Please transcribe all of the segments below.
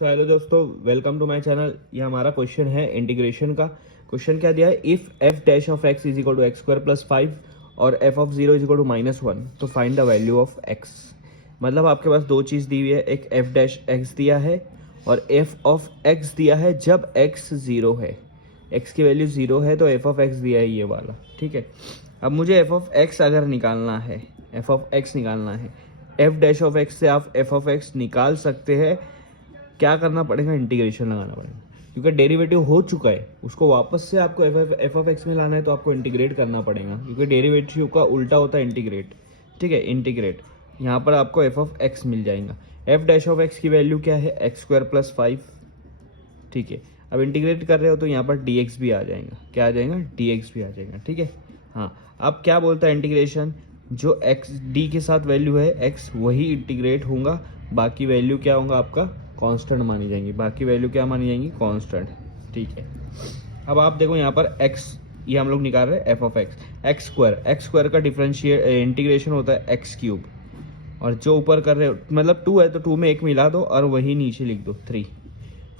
Hello दोस्तों, welcome to my channel. ये हमारा क्वेश्चन है इंटीग्रेशन का। क्वेश्चन क्या दिया है, if F dash of X is equal to X square plus 5 और F of 0 is equal to -1 तो find the value of X. मतलब आपके पास दो चीज़ दी हुई है, एक एफ डैश एक्स दिया है और एफ ऑफ एक्स दिया है जब एक्स 0 है। एक्स की वैल्यू 0 है तो एफ ऑफ एक्स दिया है ये वाला, ठीक है। अब मुझे एफ ऑफ एक्स अगर निकालना है, एफ ऑफ एक्स निकालना है, एफ डैश ऑफ एक्स से आप एफ ऑफ एक्स निकाल सकते हैं। क्या करना पड़ेगा, इंटीग्रेशन लगाना पड़ेगा, क्योंकि डेरिवेटिव हो चुका है, उसको वापस से आपको एफ ऑफ एक्स में लाना है तो आपको इंटीग्रेट करना पड़ेगा, क्योंकि डेरिवेटिव का उल्टा होता है इंटीग्रेट। ठीक है, इंटीग्रेट यहाँ पर आपको एफ ऑफ एक्स मिल जाएगा। एफ डैश ऑफ एक्स की वैल्यू क्या है, एक्स स्क्वायर प्लस 5। ठीक है, अब इंटीग्रेट कर रहे हो तो यहाँ पर डी एक्स भी आ जाएगा। क्या आ जाएगा, डी एक्स भी आ जाएगा। ठीक है, हाँ। अब क्या बोलता है इंटीग्रेशन, जो एक्स डी के साथ वैल्यू है एक्स वही इंटीग्रेट होगा, बाकी वैल्यू क्या होगा आपका कांस्टेंट मानी जाएंगी। बाकी वैल्यू क्या मानी जाएंगी, कांस्टेंट। ठीक है, अब आप देखो यहाँ पर x, ये हम लोग निकाल रहे हैं F of x. X square का डिफरेंशिएट इंटीग्रेशन होता है एक्स क्यूब, और जो ऊपर कर रहे हो मतलब 2 है तो 2 में 1 मिला दो और वही नीचे लिख दो 3।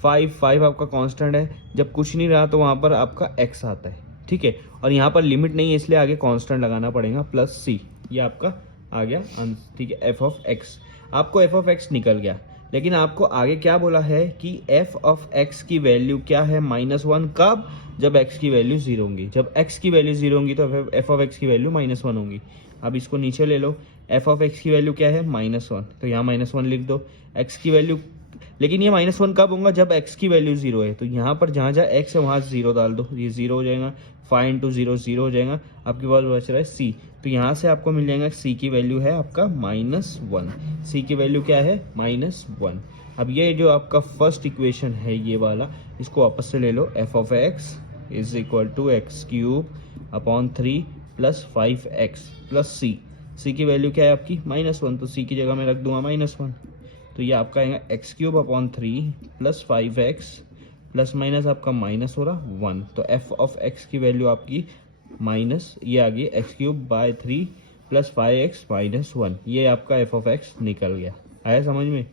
5 आपका कांस्टेंट है, जब कुछ नहीं रहा तो वहाँ पर आपका x आता है। ठीक है, और यहाँ पर लिमिट नहीं है इसलिए आगे कांस्टेंट लगाना पड़ेगा प्लस c। ये आपका आ गया आंसर। ठीक है, एफ ऑफ एक्स, आपको एफ ऑफ एक्स निकल गया। लेकिन आपको आगे क्या बोला है कि एफ ऑफ एक्स की वैल्यू क्या है, -1। कब, जब एक्स की वैल्यू 0 होंगी। जब एक्स की वैल्यू 0 होंगी तो एफ ऑफ एक्स की वैल्यू -1 होंगी। अब इसको नीचे ले लो, एफ ऑफ एक्स की वैल्यू क्या है, -1, तो यहाँ -1 लिख दो। एक्स की वैल्यू, लेकिन ये -1 कब होगा, जब x की वैल्यू 0 है। तो यहाँ पर जहाँ जहाँ x है वहाँ 0 डाल दो, ये 0 हो जाएगा। 5 × 0 0 हो जाएगा। आपके पास बच रहा है c, तो यहाँ से आपको मिल जाएगा c की वैल्यू है आपका -1। c की वैल्यू क्या है, -1। अब ये जो आपका फर्स्ट इक्वेशन है ये वाला, इसको वापस से ले लो। F of X is equal to X cube upon 3 plus 5x plus c की वैल्यू क्या है आपकी -1, तो c की जगह में रख दूंगा -1। तो ये आपका आएगा x cube upon 3 plus 5x plus minus आपका माइनस हो रहा 1। तो एफ ऑफ एक्स की वैल्यू आपकी माइनस, ये आ गई x cube by 3 plus 5x -1। ये आपका एफ ऑफ एक्स निकल गया। आया समझ में।